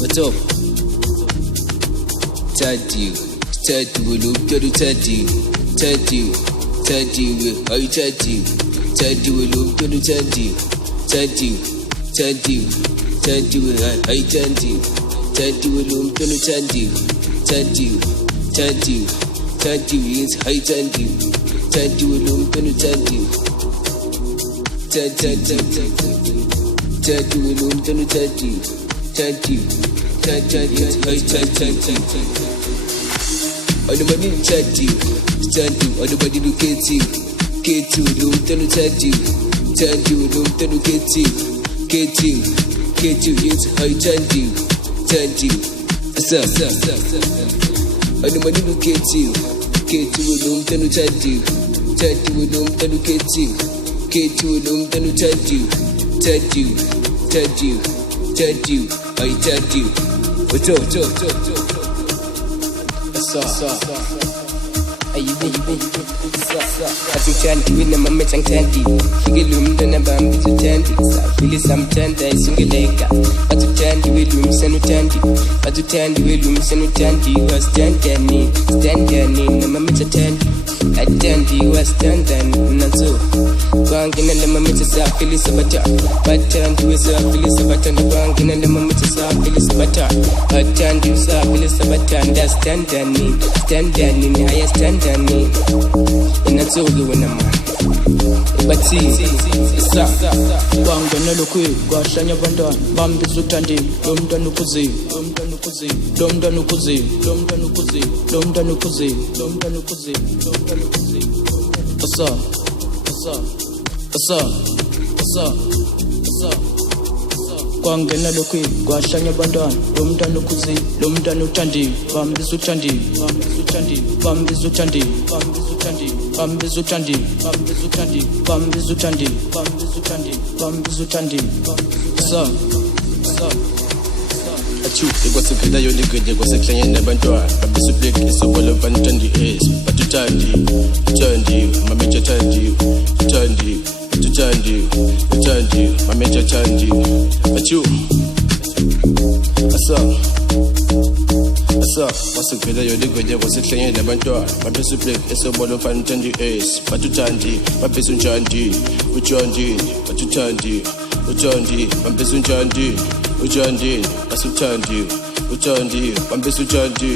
What's up? Tati, we look good to Tati, are you Tati? Tati, we look good to Tati, are you Tati? Tati, we look good to Tati, is high Tati, Tati, we look good to Tati, we look good to Tati. Tati, on the money Tati, on the body do K2, don't tell Tati, we don't tell K2, it's high Tati, on the money do K2, we don't tell Tati, we don't tell K2, we don't tell Tati, I tell you, what's up? Atuchandi wina mamechang tandi Figilum dana bambi tutandi Safili samtanda isungeleka Atutandi wilum senu tandi Atutandi wilum senu tandi Wastandani na mamecha tandi Atandi wastandani Nanzo Kwangina na mamecha safili sabata Atandi wasafili sabata Na kwangina na mamecha safili sabata Atandi wasafili sabata Ndastandani Standani haya standani Inatsoge wena man Ibati Isa Kwangena lokwe Kwashanya bandana Bambizu tandi Lomdanu kuzi Kwangena lokwe Kwashanya bandana Lomdanu kuzi Lomdanu tandi Bambizu tandi Achu, ikwasiphinda yona igwede kwaseklanye nabantwana babisupleki isobolo vanitandi es batutandi mameja tandi mameja tandi achu asa waseklanye yona igwede kwaseklanye nabantwana babisupleki isobolo vanitandi es batutandi babesunjandi batutandi bambesunjandi Ujandi, bambis Ujandi.